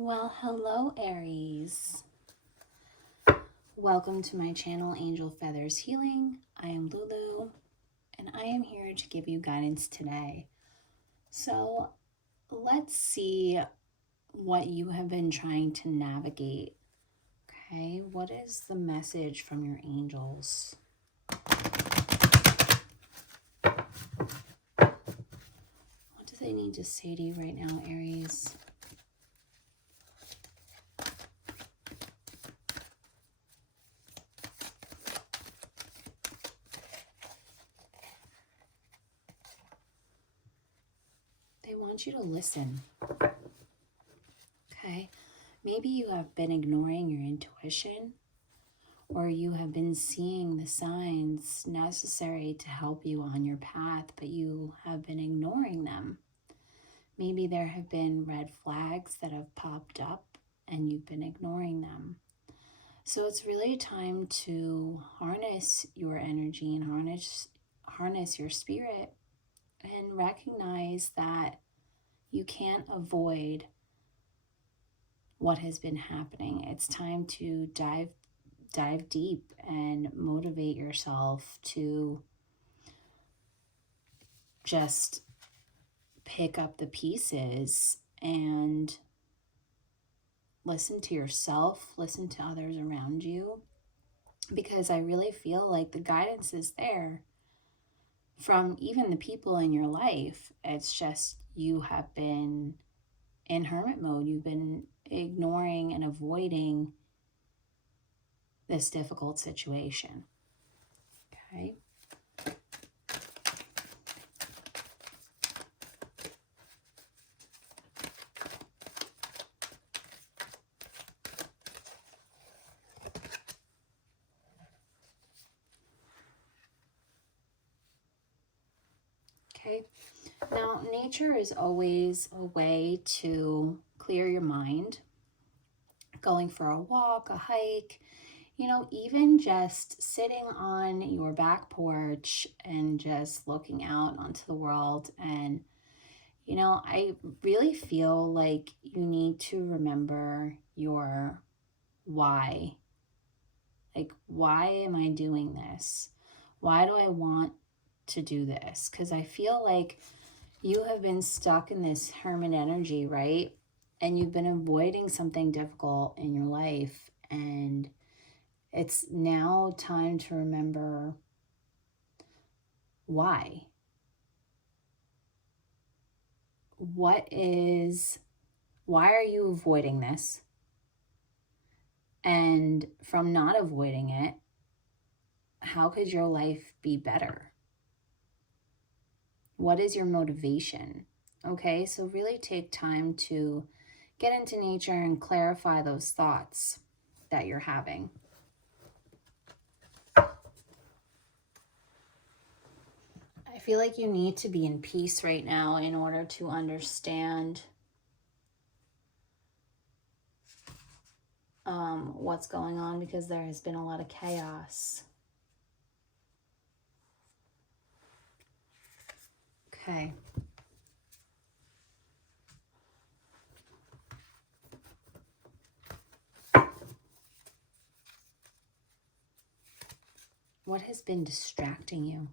Well, hello, Aries. Welcome to my channel, Angel Feathers Healing. I am Lulu, and I am here to give you guidance today. So, let's see what you have been trying to navigate. Okay, what is the message from your angels? What do they need to say to you right now, Aries? They want you to listen. Okay, maybe you have been ignoring your intuition, or you have been seeing the signs necessary to help you on your path, but you have been ignoring them. Maybe there have been red flags that have popped up and you've been ignoring them. So it's really time to harness your energy and harness your spirit and recognize that you can't avoid what has been happening. It's time to dive deep and motivate yourself to just pick up the pieces and listen to yourself, listen to others around you, because I really feel like the guidance is there from even the people in your life. It's just you have been in hermit mode. You've been ignoring and avoiding this difficult situation. Okay. Okay. Now, nature is always a way to clear your mind. Going for a walk, a hike, even just sitting on your back porch and just looking out onto the world. And, I really feel like you need to remember your why. Like, why am I doing this? Why do I want to do this? Because I feel like you have been stuck in this hermit energy, right? And you've been avoiding something difficult in your life. And it's now time to remember why. Why are you avoiding this? And from not avoiding it, how could your life be better? What is your motivation? Okay, so really take time to get into nature and clarify those thoughts that you're having. I feel like you need to be in peace right now in order to understand what's going on, because there has been a lot of chaos. Okay. What has been distracting you?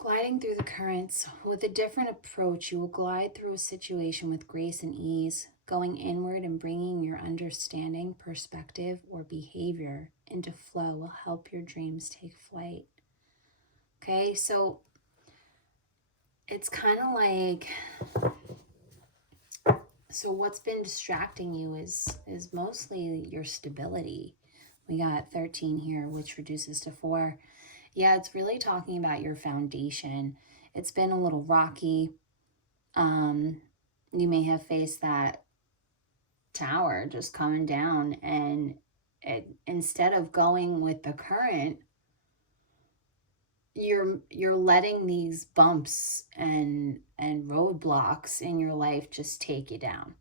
Gliding through the currents. With a different approach, you will glide through a situation with grace and ease, going inward and bringing your understanding, perspective, or behavior into flow will help your dreams take flight. Okay, so it's kind of like, so what's been distracting you is mostly your stability. We got 13 here, which reduces to 4. Yeah, it's really talking about your foundation. It's been a little rocky. You may have faced that tower just coming down, and instead of going with the current, you're letting these bumps and roadblocks in your life just take you down.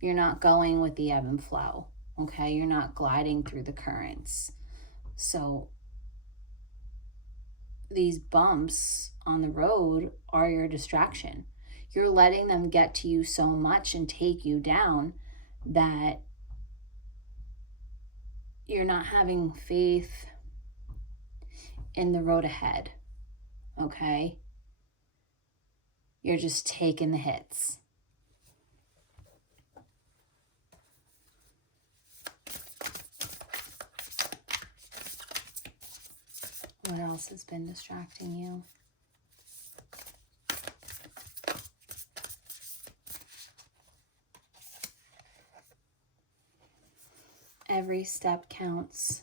You're not going with the ebb and flow, okay? You're not gliding through the currents. So these bumps on the road are your distraction. You're letting them get to you so much and take you down that you're not having faith in the road ahead, okay? You're just taking the hits. What else has been distracting you? Every step counts.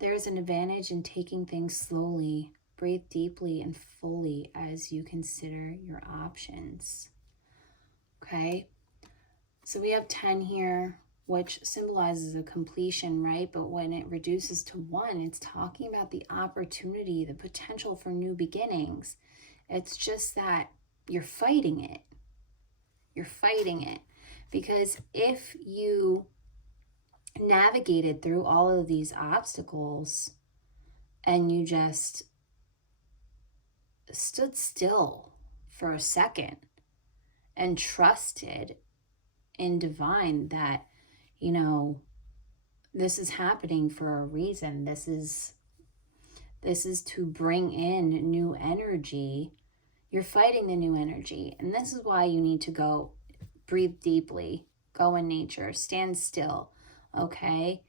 There is an advantage in taking things slowly. Breathe deeply and fully as you consider your options. Okay? So we have 10 here, which symbolizes a completion, right? But when it reduces to 1, it's talking about the opportunity, the potential for new beginnings. It's just that you're fighting it. You're fighting it. Because if you navigated through all of these obstacles and you just stood still for a second and trusted in divine that, you know, this is happening for a reason. This is to bring in new energy. You're fighting the new energy. And this is why you need to go breathe deeply, go in nature, stand still, okay?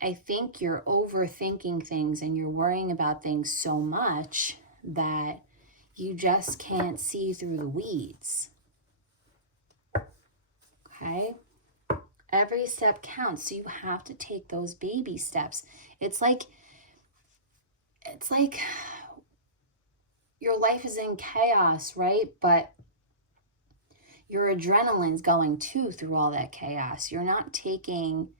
I think you're overthinking things and you're worrying about things so much that you just can't see through the weeds. Okay? Every step counts, so you have to take those baby steps. It's like your life is in chaos, right? But your adrenaline's going too through all that chaos. You're not taking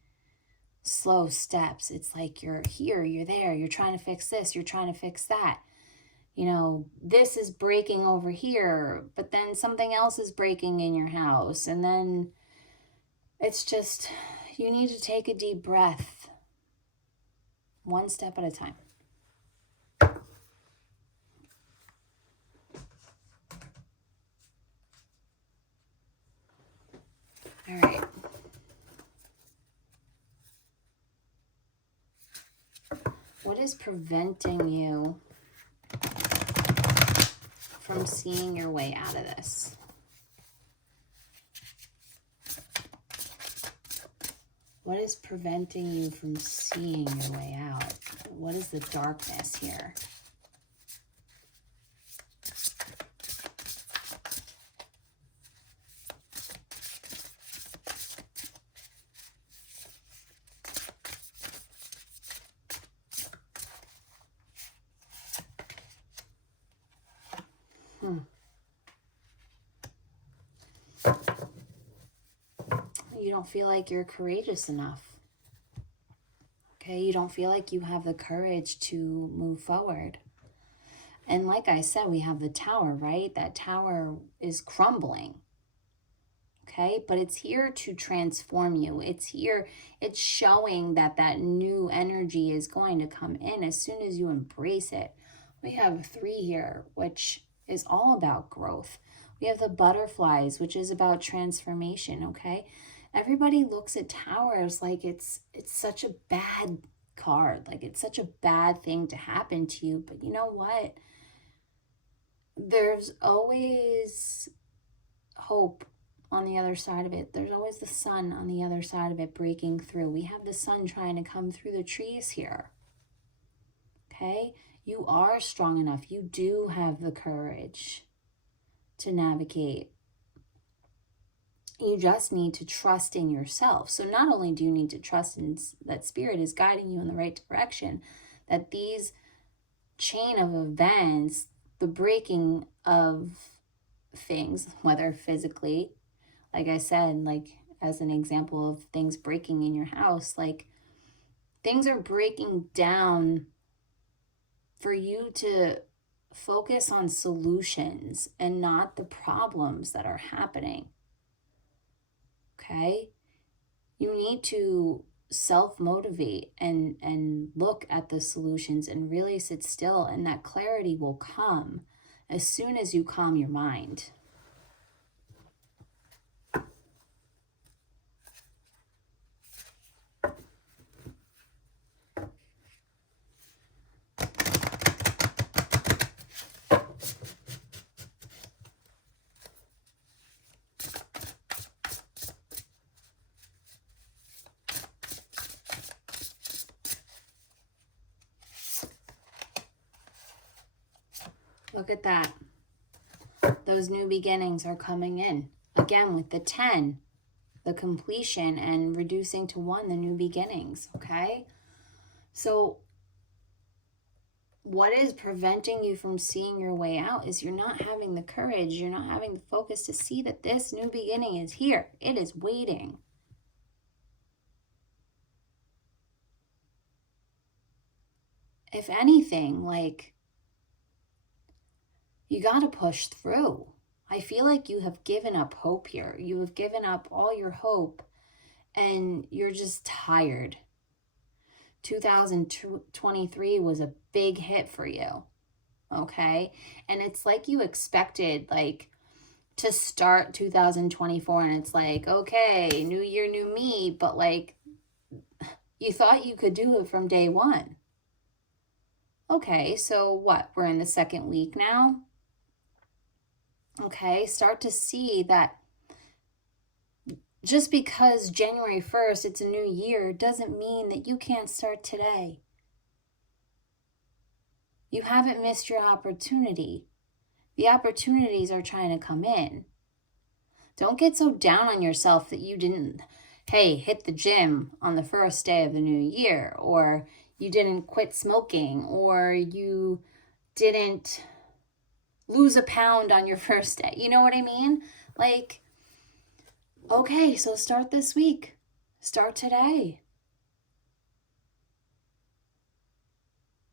slow steps. It's like you're here, you're there, you're trying to fix this, you're trying to fix that. You know, this is breaking over here, but then something else is breaking in your house. And then it's just, you need to take a deep breath, one step at a time. All right. What is preventing you from seeing your way out of this? What is preventing you from seeing your way out? What is the darkness here? You don't feel like you're courageous enough. Okay, you don't feel like you have the courage to move forward. And like I said, we have the tower, right? That tower is crumbling. Okay, but it's here to transform you. It's here, it's showing that that new energy is going to come in as soon as you embrace it. We have 3 here, which is all about growth. We have the butterflies, which is about transformation, okay? Everybody looks at towers like it's such a bad card, like it's such a bad thing to happen to you. But you know what? There's always hope on the other side of it. There's always the sun on the other side of it breaking through. We have the sun trying to come through the trees here. Okay? You are strong enough. You do have the courage to navigate. You just need to trust in yourself. So not only do you need to trust in that spirit is guiding you in the right direction, that these chain of events, the breaking of things, whether physically, like I said, like as an example of things breaking in your house. Like, things are breaking down for you to focus on solutions and not the problems that are happening. Okay? You need to self-motivate and look at the solutions and really sit still, and that clarity will come as soon as you calm your mind. Look at that. Those new beginnings are coming in. Again, with the 10, the completion, and reducing to 1, the new beginnings, okay? So what is preventing you from seeing your way out is you're not having the courage, you're not having the focus to see that this new beginning is here. It is waiting. If anything, like, you got to push through. I feel like you have given up hope here. You have given up all your hope and you're just tired. 2023 was a big hit for you. Okay? And it's like you expected, like, to start 2024 and it's like, okay, new year, new me, but like, you thought you could do it from day one. Okay, so what? We're in the second week now. Okay, start to see that just because January 1st, it's a new year, doesn't mean that you can't start today. You haven't missed your opportunity. The opportunities are trying to come in. Don't get so down on yourself that you didn't, hey, hit the gym on the first day of the new year, or you didn't quit smoking, or you didn't lose a pound on your first day. You know what I mean? Like, okay, so start this week. Start today.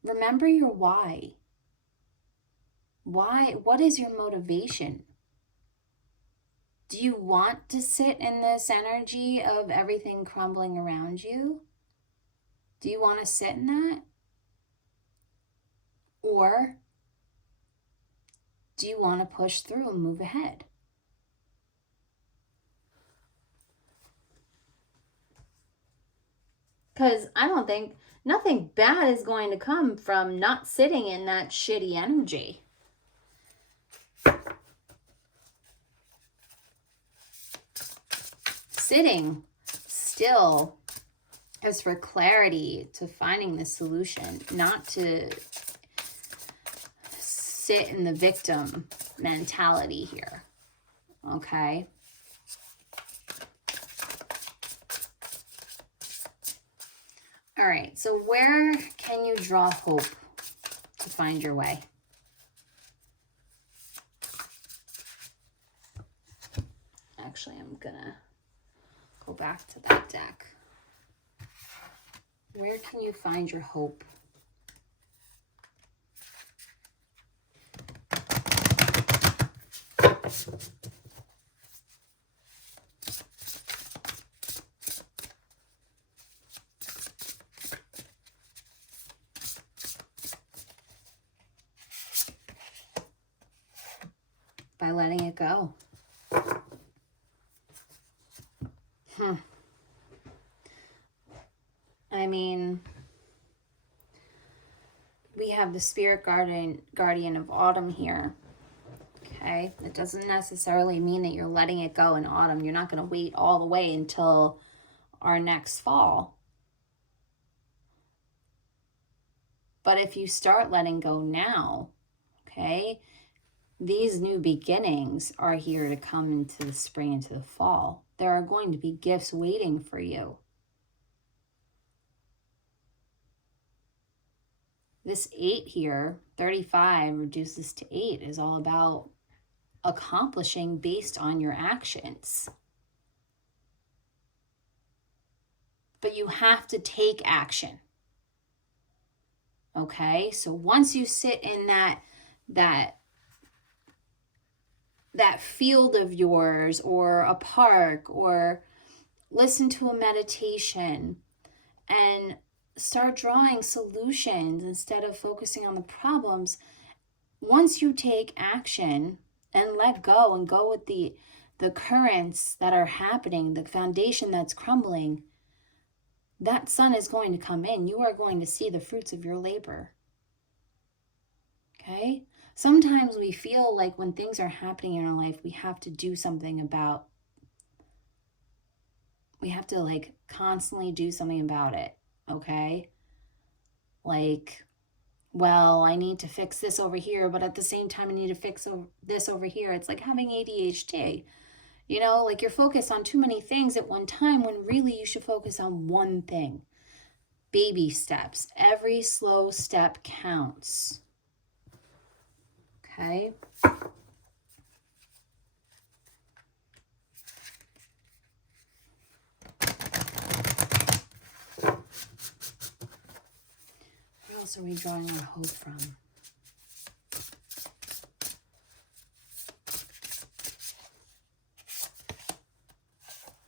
Remember your why. Why? What is your motivation? Do you want to sit in this energy of everything crumbling around you? Do you want to sit in that? Or do you want to push through and move ahead? Because I don't think nothing bad is going to come from not sitting in that shitty energy. Sitting still is for clarity, to finding the solution, not to sit in the victim mentality here. Okay? All right, so where can you draw hope to find your way? Actually, I'm gonna go back to that deck. Where can you find your hope? By letting it go. I mean, we have the spirit guardian of autumn here. Okay, it doesn't necessarily mean that you're letting it go in autumn. You're not going to wait all the way until our next fall. But if you start letting go now, okay, these new beginnings are here to come into the spring, into the fall. There are going to be gifts waiting for you. This 8 here, 35 reduces to 8, is all about accomplishing based on your actions. but you have to take action. Okay? So once you sit in that field of yours, or a park, or listen to a meditation, and start drawing solutions instead of focusing on the problems, once you take action and let go and go with the currents that are happening, the foundation that's crumbling, that sun is going to come in. You are going to see the fruits of your labor. Okay? Sometimes we feel like when things are happening in our life, we have to do something about, we have to like constantly do something about it. Okay? Like, well, I need to fix this over here, but at the same time, I need to fix this over here. It's like having ADHD. You know, like you're focused on too many things at one time when really you should focus on one thing. Baby steps. Every slow step counts. Okay? Where else are we drawing our hope from?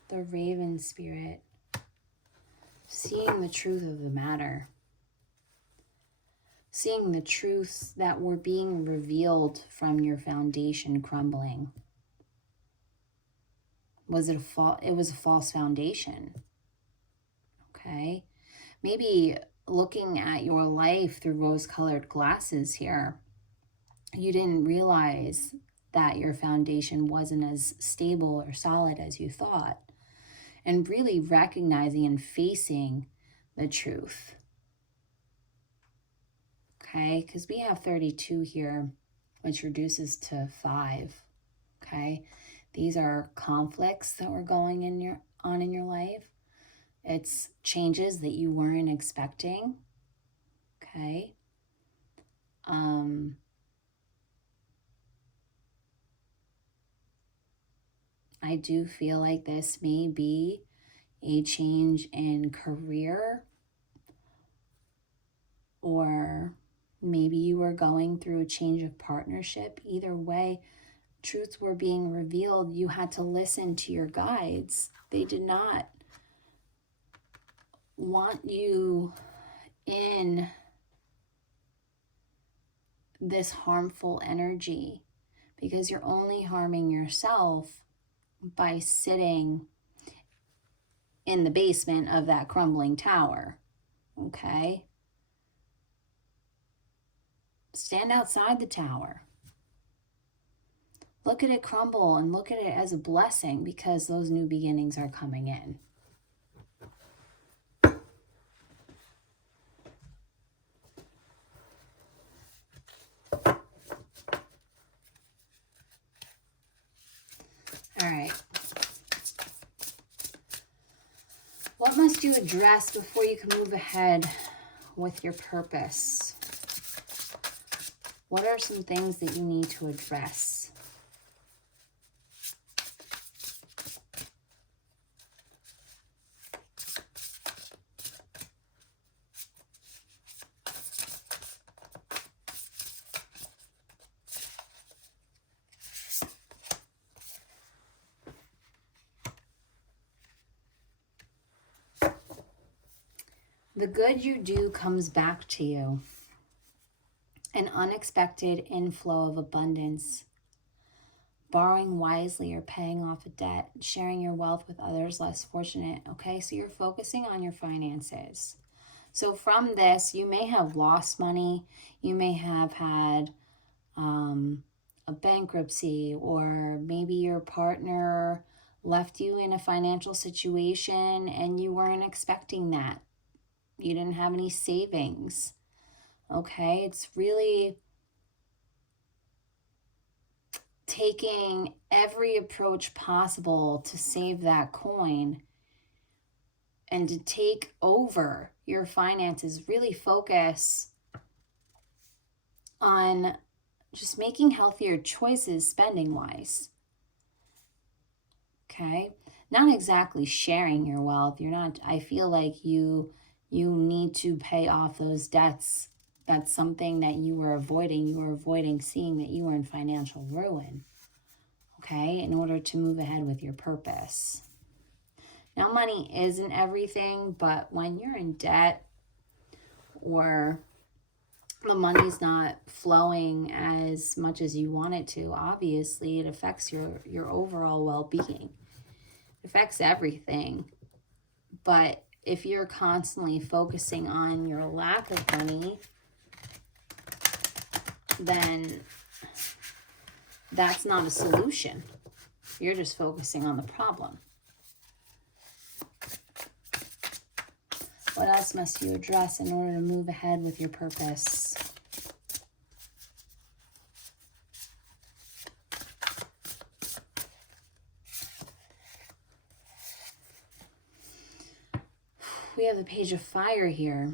The Raven Spirit. Seeing the truth of the matter. Seeing the truths that were being revealed from your foundation crumbling. Was it it was a false foundation. Okay? Maybe looking at your life through rose-colored glasses here, you didn't realize that your foundation wasn't as stable or solid as you thought. And really recognizing and facing the truth. Okay? Because we have 32 here, which reduces to 5. Okay? These are conflicts that were going on in your life. It's changes that you weren't expecting. Okay? I do feel like this may be a change in career, or maybe you were going through a change of partnership. Either way, truths were being revealed. You had to listen to your guides. They did not want you in this harmful energy, because you're only harming yourself by sitting in the basement of that crumbling tower. Okay? Stand outside the tower. Look at it crumble and look at it as a blessing, because those new beginnings are coming in. All right. What must you address before you can move ahead with your purpose? What are some things that you need to address? The good you do comes back to you. An unexpected inflow of abundance. Borrowing wisely or paying off a debt. Sharing your wealth with others less fortunate. Okay, so you're focusing on your finances. So from this, you may have lost money. You may have had a bankruptcy, or maybe your partner left you in a financial situation and you weren't expecting that. You didn't have any savings. Okay, it's really taking every approach possible to save that coin and to take over your finances. Really focus on just making healthier choices spending wise. Okay? Not exactly sharing your wealth. You're not, I feel like you need to pay off those debts. That's something that you were avoiding. You were avoiding seeing that you were in financial ruin, okay, in order to move ahead with your purpose. Now, money isn't everything, but when you're in debt or the money's not flowing as much as you want it to, obviously it affects your overall well-being. It affects everything. But if you're constantly focusing on your lack of money, then that's not a solution. You're just focusing on the problem. What else must you address in order to move ahead with your purpose? We have the Page of Fire here.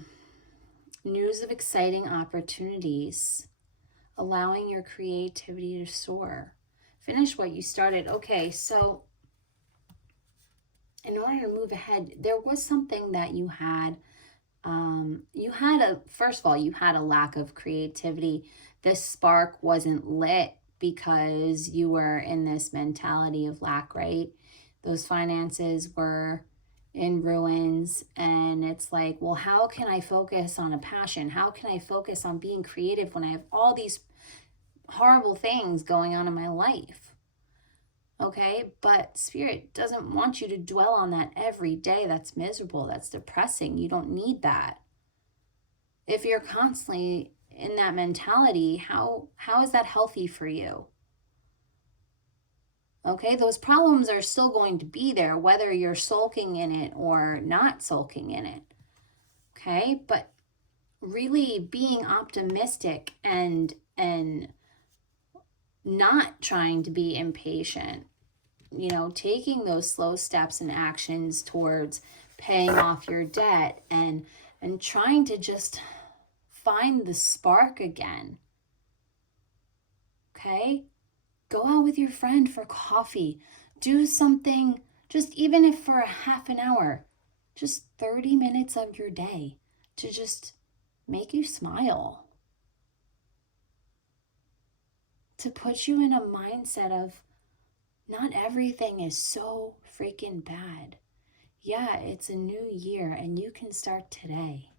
News of exciting opportunities, allowing your creativity to soar. Finish what you started. Okay, so in order to move ahead, there was something that you had. First of all, you had a lack of creativity. This spark wasn't lit because you were in this mentality of lack, right? Those finances were in ruins, and it's like, well, how can I focus on a passion? How can I focus on being creative when I have all these horrible things going on in my life? Okay, but Spirit doesn't want you to dwell on that every day. That's miserable. That's depressing. You don't need that. If you're constantly in that mentality, how is that healthy for you? Okay, those problems are still going to be there, whether you're sulking in it or not sulking in it. Okay, but really being optimistic and not trying to be impatient, you know, taking those slow steps and actions towards paying off your debt and trying to just find the spark again. Okay? Go out with your friend for coffee. Do something, just even if for a half an hour, just 30 minutes of your day to just make you smile. To put you in a mindset of not everything is so freaking bad. Yeah, it's a new year and you can start today.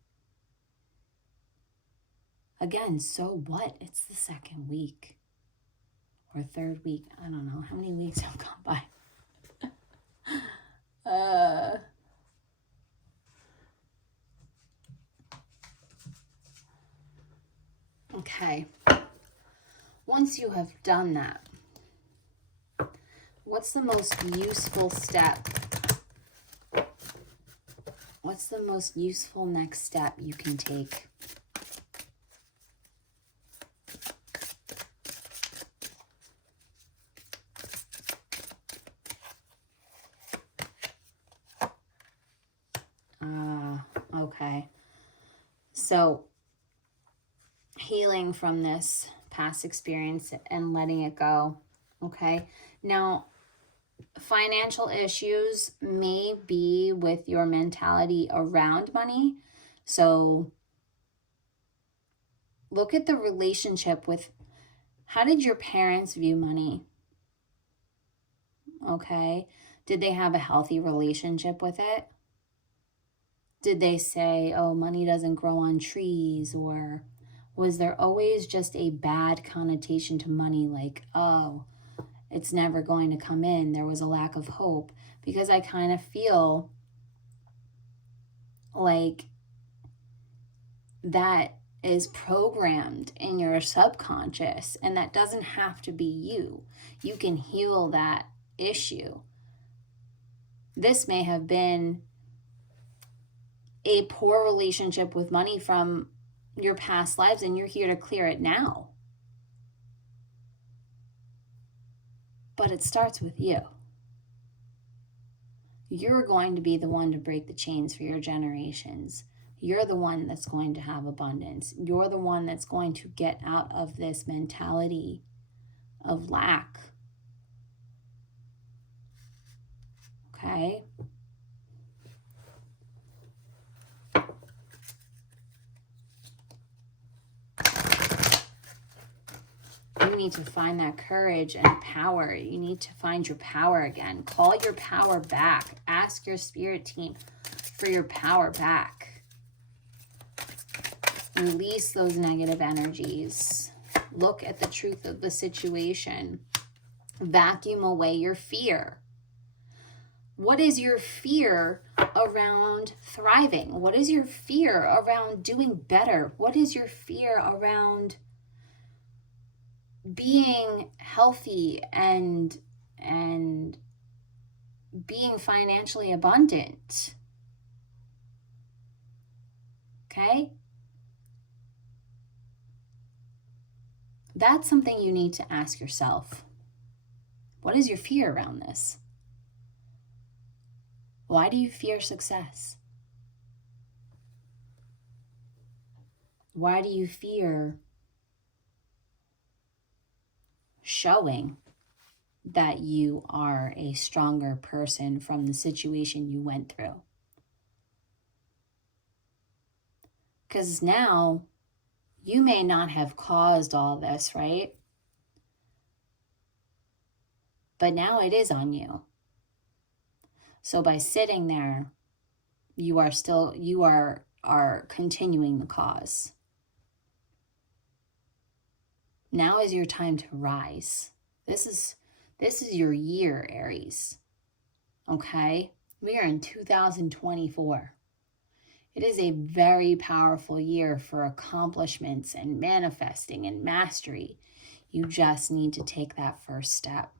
Again, so what? It's the second week or third week. I don't know how many weeks have gone by. Okay. Once you have done that, what's the most useful step? What's the most useful next step you can take? Okay. So, healing from this past experience and letting it go. Okay. Now, financial issues may be with your mentality around money. So, look at the relationship with how did your parents view money? Okay. Did they have a healthy relationship with it? Did they say, oh, money doesn't grow on trees? Or was there always just a bad connotation to money, like, oh, it's never going to come in? There was a lack of hope. Because I kind of feel like that is programmed in your subconscious, and that doesn't have to be you. You can heal that issue. This may have been a poor relationship with money from your past lives, and you're here to clear it now. But it starts with you. You're going to be the one to break the chains for your generations. You're the one that's going to have abundance. You're the one that's going to get out of this mentality of lack. Okay? You need to find that courage and power. You need to find your power again. Call your power back. Ask your spirit team for your power back. Release those negative energies. Look at the truth of the situation. Vacuum away your fear. What is your fear around thriving? What is your fear around doing better? What is your fear around being healthy and being financially abundant? Okay? That's something you need to ask yourself. What is your fear around this? Why do you fear success? Why do you fear showing that you are a stronger person from the situation you went through? Because now you may not have caused all this, right? But now it is on you. So by sitting there, you are continuing the cause. Now is your time to rise. This is your year, Aries. Okay? We are in 2024. It is a very powerful year for accomplishments and manifesting and mastery. You just need to take that first step.